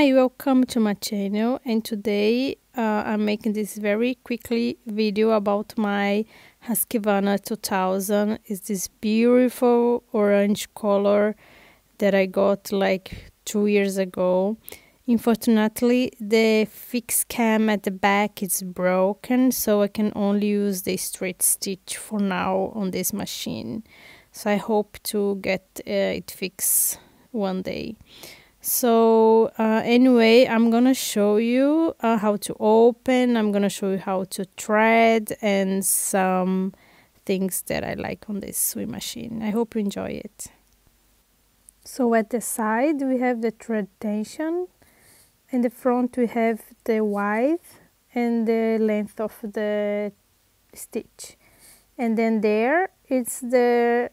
Hi, welcome to my channel, and today I'm making this very quickly video about my Husqvarna 2000. It's this beautiful orange color that I got like 2 years ago. Unfortunately, the fixed cam at the back is broken, so I can only use the straight stitch for now on this machine. So I hope to get it fixed one day. So anyway, I'm gonna show you how to open. I'm gonna show you how to thread and some things that I like on this sewing machine. I hope you enjoy it. So at the side we have the thread tension. In the front we have the width and the length of the stitch, and then there it's the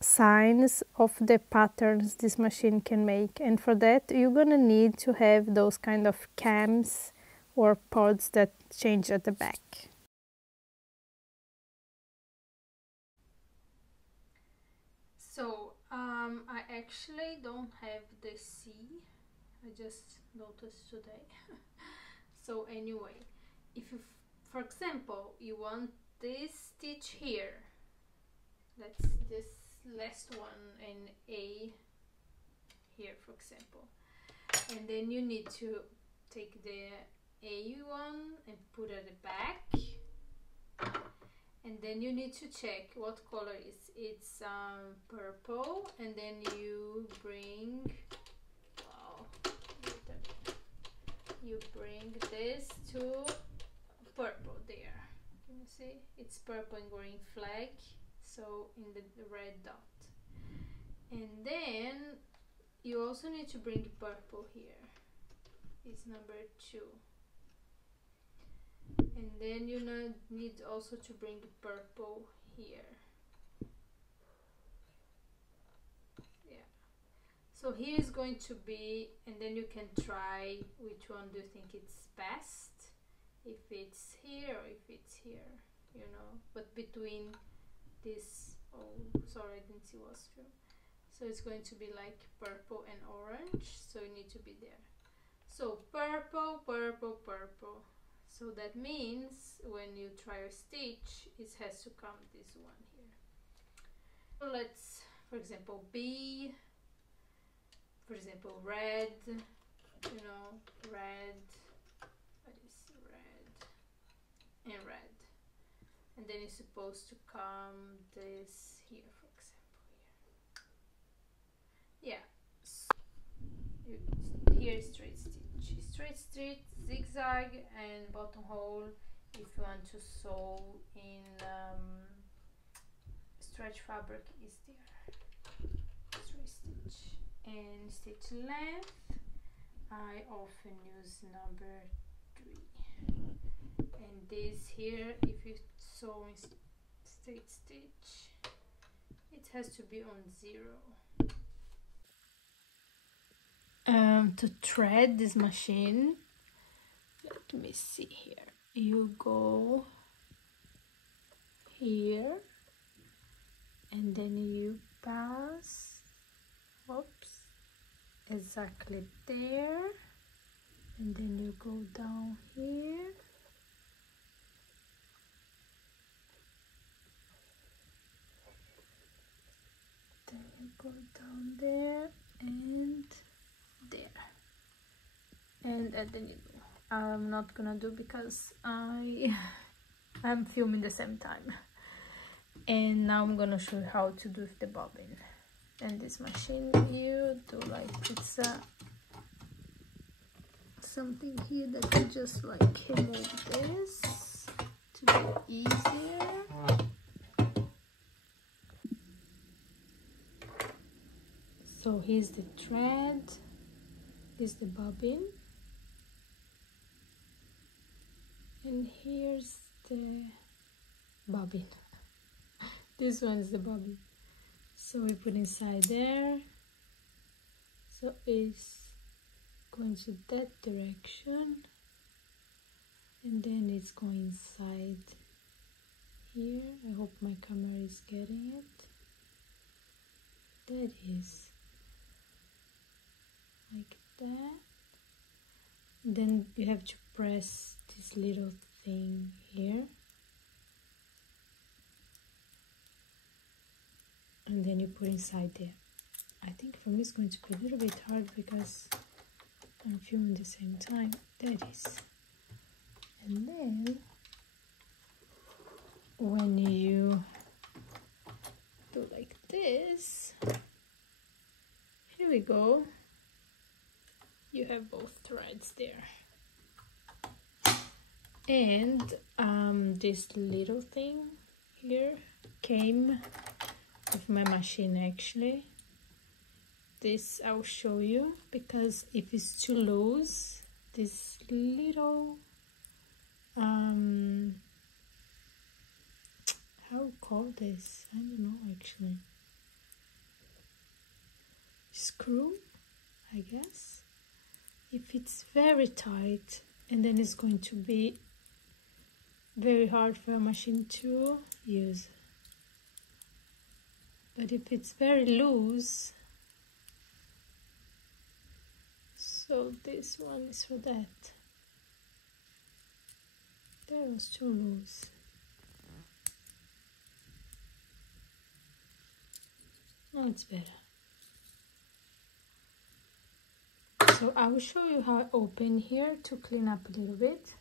signs of the patterns this machine can make, and for that you're gonna need to have those kind of cams or pods that change at the back. So I actually don't have the C, I just noticed today. So anyway, if you, for example, you want this stitch here, that's this last one in A here, for example, and then you need to take the A1 and put it at the back, and then you need to check what color is it's purple, and then you bring, wow, you bring this to purple there. Can you see it's purple and green flag, so in the red dot, and then you also need to bring purple here, it's number 2, and then you need also to bring purple here. Yeah, so here is going to be, and then you can try which one do you think it's best, if it's here or if it's here, you know, but between this, oh sorry, I didn't see what's true. So it's going to be like purple and orange, so you need to be there. So purple, purple, purple. So that means when you try a stitch, it has to come this one here. So let's, for example, B, for example, red, you know, red, what is red, and red. And then it's supposed to come this here, for example, here. Yeah. Here is straight stitch, zigzag, and buttonhole if you want to sew in stretch fabric is there. Straight stitch and stitch length, I often use number 3, and this here, if you sew in straight stitch, it has to be on 0. To thread this machine, let me see here, you go here and then you pass, oops, exactly there, and then you go down here, then you go down there and there, and then you go. I'm not gonna do because I'm filming the same time. And now I'm gonna show you how to do the bobbin. And this machine, you do like, it's something here that you just like remove this to be easier. So here's the thread, this is the bobbin, and here's the bobbin. This one is the bobbin. So we put inside there, so it's going to that direction, and then it's going inside here. I hope my camera is getting it. That is like that, Then you have to press this little thing here, and then you put inside there. I think for me it's going to be a little bit hard because I'm filming at the same time. There it is. And then when you do like this, here we go, you have both threads there. And this little thing here came with my machine actually. This I'll show you, because if it's too loose, this little how call this? I don't know actually. Screw, I guess. If it's very tight, and then it's going to be very hard for a machine to use. But if it's very loose, so this one is for that. That was too loose. Now it's better. So I will show you how I open here to clean up a little bit.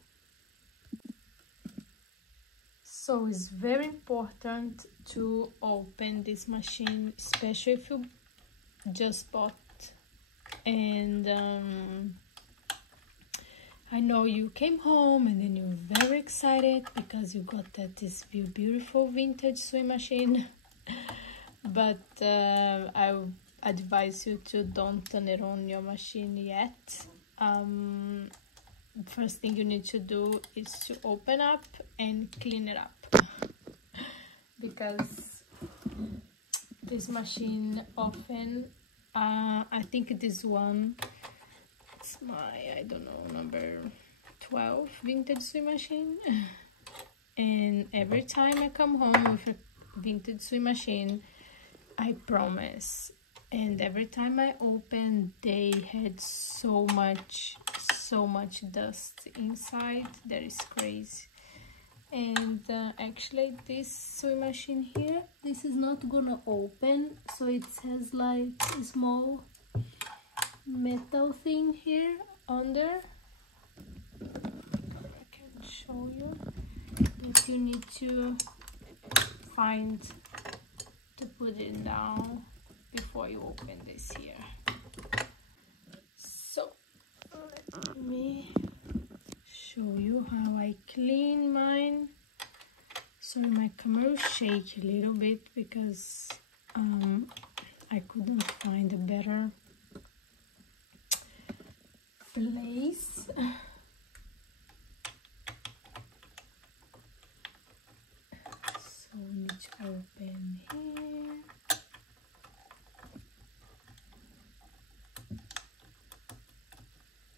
So it's very important to open this machine, especially if you just bought. And I know you came home and then you're very excited because you got this beautiful vintage sewing machine. But I would advise you to don't turn it on your machine yet. First thing you need to do is to open up and clean it up, because this machine often, I think this one, it's my, I don't know, number 12 vintage sewing machine. And every time I come home with a vintage sewing machine, I promise, and every time I open, they had so much dust inside. That is crazy. And actually this sewing machine here, this is not gonna open, so it has like a small metal thing here under. I can show you that you need to find to put it down before you open this here. So let me show you how I clean mine. Sorry, my camera will shake a little bit because I couldn't find a better place. So we need to open here.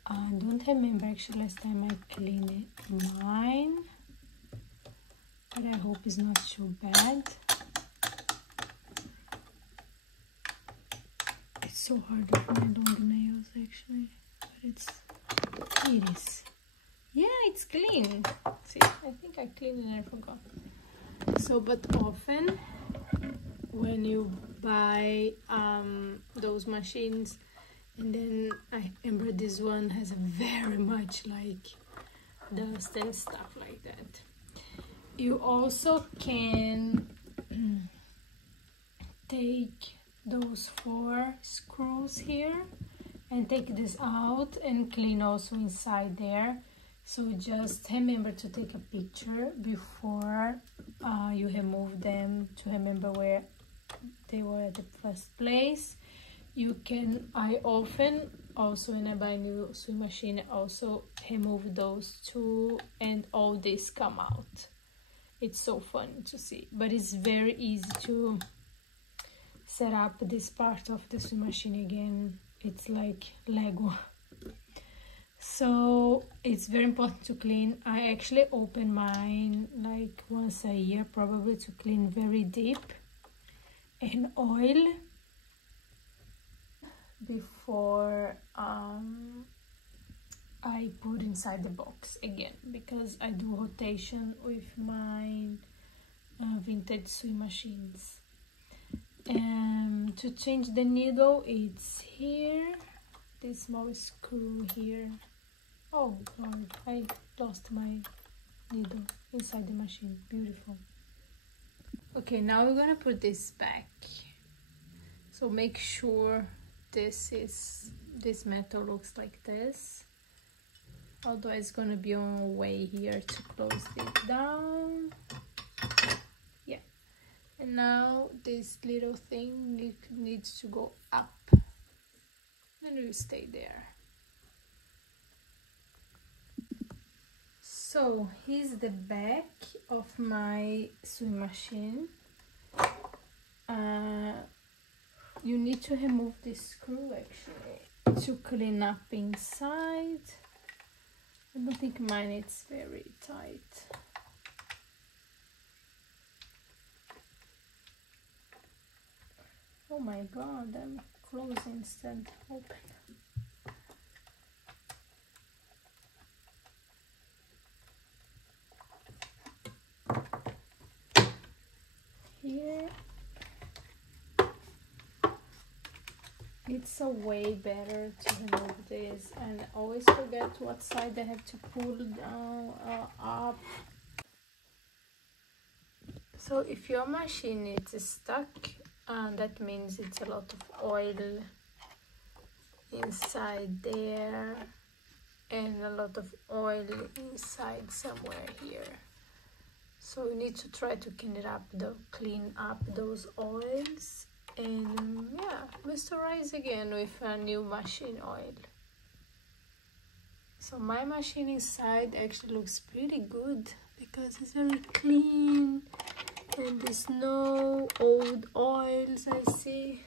I don't remember actually last time I cleaned mine, but I hope it's not too bad. It's so hard with my long nails actually, but it is. Yeah, it's clean. See, I think I cleaned it and I forgot. So, but often when you buy those machines, and then I remember this one has very much like dust and stuff like that. You also can take those 4 screws here and take this out and clean also inside there. So just remember to take a picture before you remove them, to remember where they were at the first place. You can, I often also when I buy a new sewing machine also remove those 2 and all this come out. It's so fun to see, but it's very easy to set up this part of the sewing machine again. It's like Lego. So it's very important to clean. I actually open mine like once a year probably, to clean very deep, and oil before I put inside the box again because I do rotation with my vintage sewing machines. And to change the needle, it's here, this small screw here. Oh Lord, I lost my needle inside the machine. Beautiful. Okay, now we're gonna put this back. So make sure this metal looks like this. Although it's gonna be on a way here to close it down. Yeah. And now this little thing needs to go up. And it will stay there. So here's the back of my sewing machine. You need to remove this screw actually to clean up inside. I don't think mine is very tight. Oh my god, I'm closing instead of open. Here it's a way better to remove this, and I always forget what side I have to pull down up. So if your machine is stuck, that means it's a lot of oil inside there and a lot of oil inside somewhere here. So you need to try to clean up those oils and yeah, moisturize again with a new machine oil. So my machine inside actually looks pretty good because it's very clean and there's no old oils I see.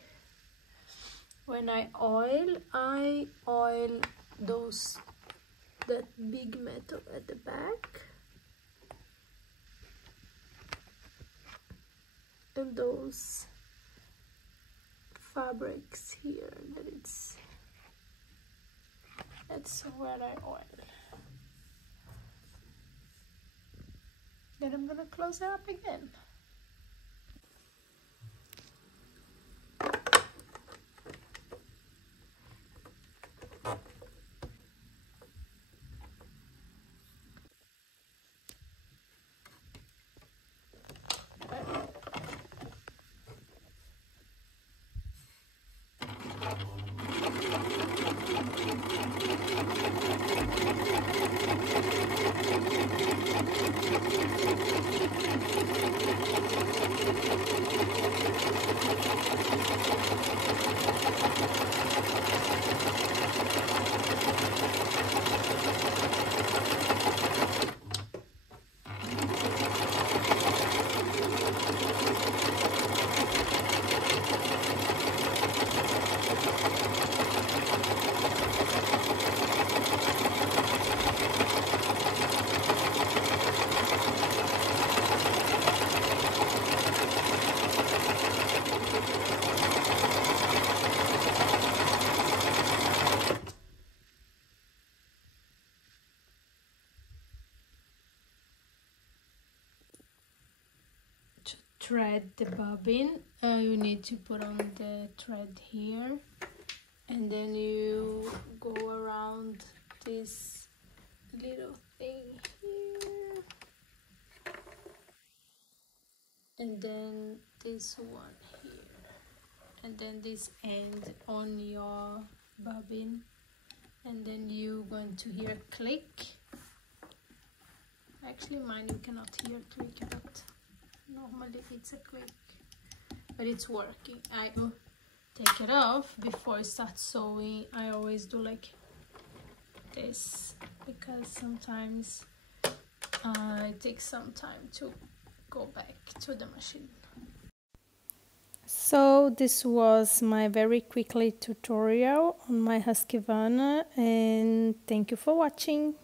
When I oil that big metal at the back and those fabrics here, that's where I oil. Then I'm gonna close it up again. Thread the bobbin, you need to put on the thread here, and then you go around this little thing here, and then this one here, and then this end on your bobbin, and then you're going to hear click. Actually mine you cannot hear click, but normally it's a click, but it's working. I take it off before I start sewing. I always do like this because sometimes it takes some time to go back to the machine. So this was my very quickly tutorial on my Husqvarna, and thank you for watching.